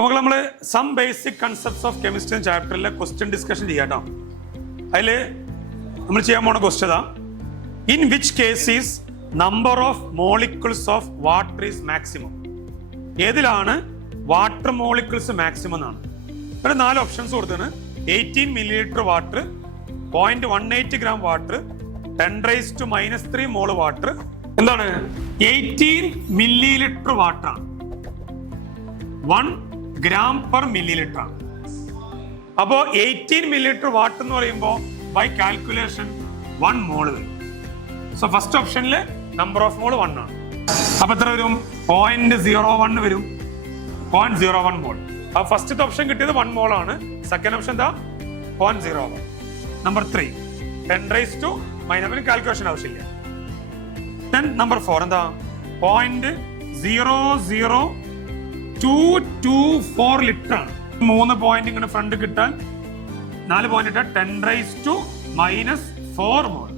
നമുക്ക് നമ്മൾ some basic concepts of chemistry ചാപ്റ്ററിലെ ക്വസ്റ്റ്യൻ ഡിസ്കഷൻ ചെയ്യാട്ടോ. അതിൽ നമ്മൾ ചെയ്യാൻ പോണ question in which case is number of molecules of water is maximum. ഏതിലാണ് വാട്ടർ മോളിക്യൂൾസ് മാക്സിമം എന്നാണ്. ഇവിടെ 4 ഓപ്ഷൻസ് കൊടുത്താണ്. 18 മില്ലിലിറ്റർ വാട്ടർ, 0.18 ഗ്രാം വാട്ടർ, 10⁻³ മോള് വാട്ടർ. എന്താണ് 18 മില്ലിലിറ്റർ വാട്ടർ ആണ്, 1 ഗ്രാം പെർ മില്ലിലിറ്റർ ആണ്. അപ്പോ 18 മില്ലിലിറ്റർ വാട്ടർ എന്ന് പറയുമ്പോൾ ബൈ കാൽക്കുലേഷൻ 1 മോള് വരും. സോ ഫസ്റ്റ് ഓപ്ഷനിൽ നമ്പർ ഓഫ് മോൾ 1 ആണ്. അപ്പൊ എത്ര വരും? 0.01 വരും, 0.01 മോൾ. അപ്പൊ ഫസ്റ്റത്തെ ഓപ്ഷൻ കിട്ടിയത് 1 മോൾ ആണ്. സെക്കൻഡ് ഓപ്ഷൻ എന്താ? 0.01. നമ്പർ 3 10⁻⁻, കാൽക്കുലേഷൻ ആവശ്യമില്ല. ദെൻ നമ്പർ 4 എന്താ? 0.00224 ലിറ്റർ ആണ്. 3 പോയിന്റ് ഇങ്ങനെ ഫ്രണ്ട് കിട്ടാൻ 4 പോയിന്റ് ഇട്ടാൽ 10⁻⁻4 മോൾ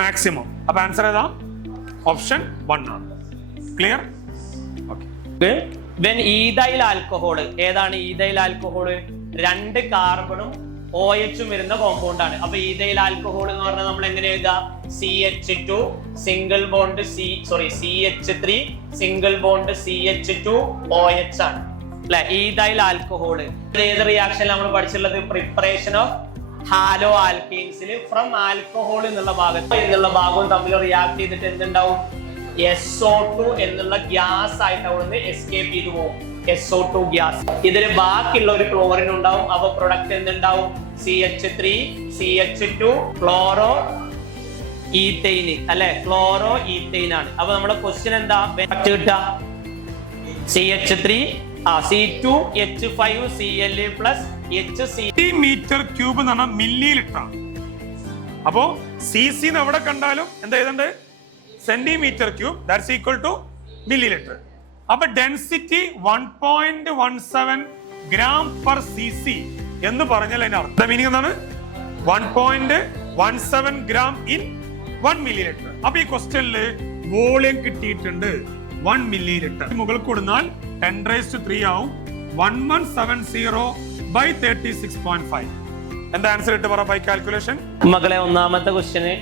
മാക്സിമം. അപ്പൊ ആൻസർ ഏതാ? ഓപ്ഷൻ 1 ആണ്. Clear? Okay. When ethyl alcohol, ഏതാണ് ഈഥൈൽ ആൽക്കഹോൾ? 2 കാർബണും OH വരുന്ന കോമ്പൗണ്ട് ആണ്. അപ്പൊ ഈഥൈൽ ആൽക്കഹോൾ എന്ന് പറഞ്ഞാൽ നമ്മൾ എങ്ങനെ എഴുതാം? CH2 single bond CH3 single bond CH2 OH ആണ് അല്ലെ ഈഥൈൽ ആൽക്കഹോൾ. ഏത് റിയാക്ഷൻ നമ്മൾ പഠിച്ചിട്ടുള്ളത്? പ്രിപ്പറേഷൻ ഓഫ് ഹാലോ ആൽക്കീൻസിൽ ഫ്രം ആൽക്കഹോൾ എന്നുള്ള ഭാഗവും തമ്മിൽ റിയാക്ട് ചെയ്തിട്ട് എന്തുണ്ടാവും? SO2 എന്നുള്ള ഗ്യാസ് ആയിട്ട് അവിടുന്ന് എസ്കേപ്പ് ചെയ്തു പോകും. SO2 gas. ഇതിൽ ബാക്കിയുള്ള ഒരു ക്ലോറിൻ ഉണ്ടാവും. അപ്പൊ പ്രൊഡക്റ്റ് എന്തുണ്ടാവും? CH3 CH2 ക്ലോറോ ഈത്തൈൻ അല്ലെ, ക്ലോറോ ഈത്തൈൻ ആണ്. അപ്പൊ നമ്മുടെ ക്വസ്റ്റ്യൻ എന്താ കിട്ടുക? CH3 C2H5Cl plus HC metre cube എന്ന് പറഞ്ഞാൽ മില്ലി ലിറ്റർ ആണ്. അപ്പോ CC എവിടെ കണ്ടാലും എന്താ എഴുതണ്ടേ? Centimetre cube, that's equal to millilitre. അപ്പൊ ഡെൻസിറ്റി 1.17 ഗ്രാം പെർ CC എന്ന് പറഞ്ഞാൽ അതിന്റെ അർത്ഥം മീനിങ് എന്താണ്? 1.17 ഗ്രാം ഇൻ 1 മില്ലി ലിറ്റർ. അപ്പൊ ഈ ക്വസ്റ്റ്യനില് വോളിയം കിട്ടിയിട്ടുണ്ട് 1 മില്ലി ലിറ്റർ. മുകളിൽ കൊടുത്താൽ 10⁻³ ആവും. 1170 by 36.5. എന്താ ആൻസർ ഇട്ട് പറ ബൈ കാൽക്കുലേഷൻ? മക്കളെ, ഒന്നാമത്തെ ക്വസ്റ്റ്യന്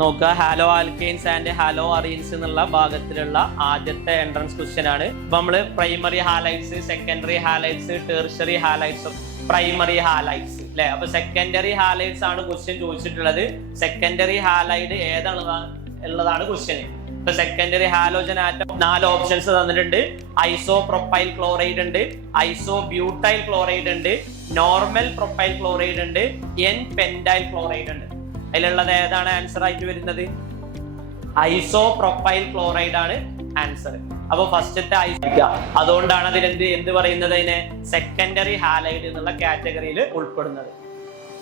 നോക്കുക. Halo alkanes and halo arenes എന്നുള്ള ഭാഗത്തിലുള്ള ആദ്യത്തെ എൻട്രൻസ് ക്വസ്റ്റ്യൻ ആണ്. അപ്പൊ നമ്മള് primary halides, secondary halides, tertiary halides, primary halides അല്ലെ. അപ്പൊ സെക്കൻഡറി ഹാലൈറ്റ്സ് ആണ് ക്വസ്റ്റ്യൻ ചോദിച്ചിട്ടുള്ളത്. സെക്കൻഡറി ഹാലൈഡ് ഏതാണുള്ളതാണ് ക്വസ്റ്റ്യൻ. ഇപ്പൊ സെക്കൻഡറി ഹാലോജൻ ആറ്റം 4 ഓപ്ഷൻസ് തന്നിട്ടുണ്ട്. ഐസോ പ്രൊപ്പൈൽ ക്ലോറൈഡ് ഉണ്ട്, ഐസോ ബ്യൂട്ടൈൽ ക്ലോറൈഡ് ഉണ്ട്, നോർമൽ പ്രൊപ്പൈൽ ക്ലോറൈഡ് ഉണ്ട്, എൻ പെന്റൈൽ ക്ലോറൈഡ് ഉണ്ട്. അതിലുള്ളത് ഏതാണ് ആൻസർ ആയിട്ട് വരുന്നത്? ഐസോ പ്രൊപ്പൈൽ ക്ലോറൈഡ് ആണ് ആൻസർ. അപ്പൊ ഫസ്റ്റത്തെ അതുകൊണ്ടാണ് അതിൽ എന്ത് പറയുന്നത്? അതിനെ സെക്കൻഡറി ഹാലൈഡ് എന്നുള്ള കാറ്റഗറിയിൽ ഉൾപ്പെടുന്നത്.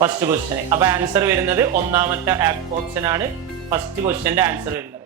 First question. അപ്പൊ ആൻസർ വരുന്നത് ഒന്നാമത്തെ ഓപ്ഷൻ ആണ് ഫസ്റ്റ് ക്വസ്റ്റ്യന്റെ ആൻസർ വരുന്നത്.